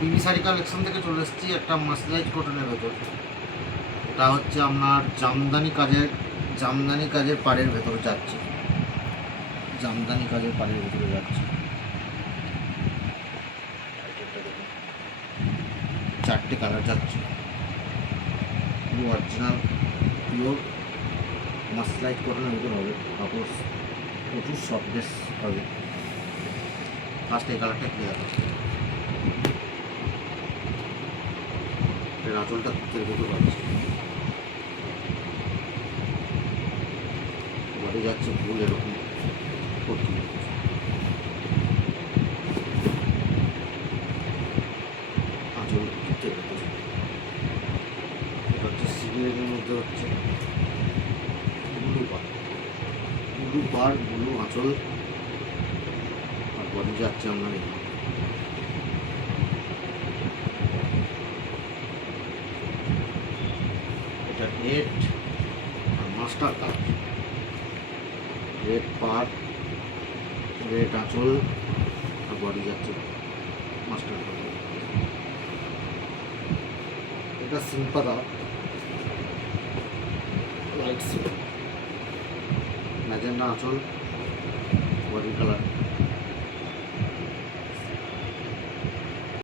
PB sari collection থেকে চলে এসেছি একটা মাসলাইট কটনের ভেতর। এটা হচ্ছে আপনার জামদানি কাজের পাড়ের ভেতরে যাচ্ছে, জামদানি কাজের পাড়ের ভেতরে যাচ্ছে। চারটে কালার যাচ্ছে, পুরো অরিজিনাল পিওর মাসলাইট কটনের ভেতর হবে। কাপড় প্রচুর সফটনেস হবে। ফার্স্ট এই কালারটা খুলে দেখাচ্ছে। এর আঁচলটা তুতের ভেতর পাচ্ছে, বডি যাচ্ছে ফুল এরকম করতে। আঁচল তুতের ভেতর। এটা হচ্ছে সিগনেটের মধ্যে হচ্ছে ব্লু পার ব্লু আঁচল, আর বডি যাচ্ছে আপনার এটা রেড আর মাস্টার কালার। রেড পার, রেড আঁচল, আর বডি যাচ্ছে মাস্টার কালার। এটা সিম্পাদা লাইট ম্যাজেন্ডা আঁচল, বডি কালার